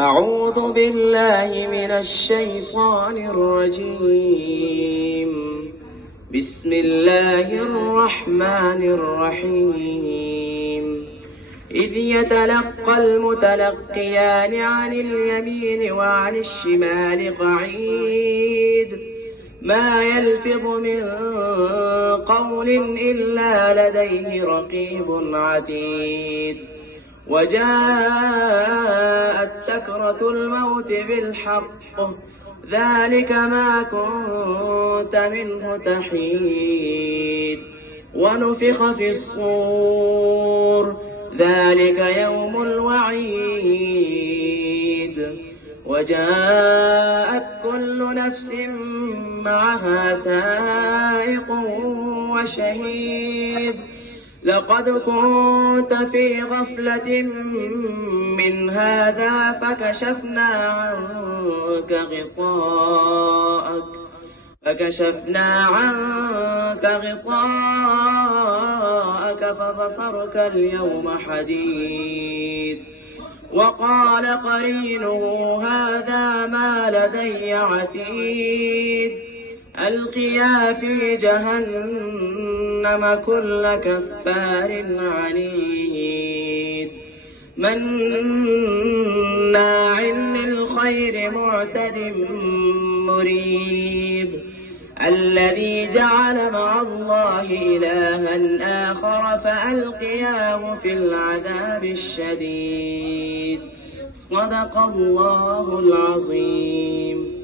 أعوذ بالله من الشيطان الرجيم. بسم الله الرحمن الرحيم. إذ يتلقى المتلقيان عن اليمين وعن الشمال قعيد ما يلفظ من قول إلا لديه رقيب عتيد وجاءت سكرة الموت بالحق ذلك ما كنت منه تحيد ونفخ في الصور ذلك يوم الوعيد وجاءت كل نفس معها سائق وشهيد لقد كنت في غفلة من هذا فكشفنا عنك غطاءك فبصرك اليوم حديد وقال قرينه هذا ما لدي عتيد ألقيا في جهنم كل كفار عنيد مناع للخير معتد مريب الذي جعل مع الله إلها آخر فألقياه في العذاب الشديد صدق الله العظيم.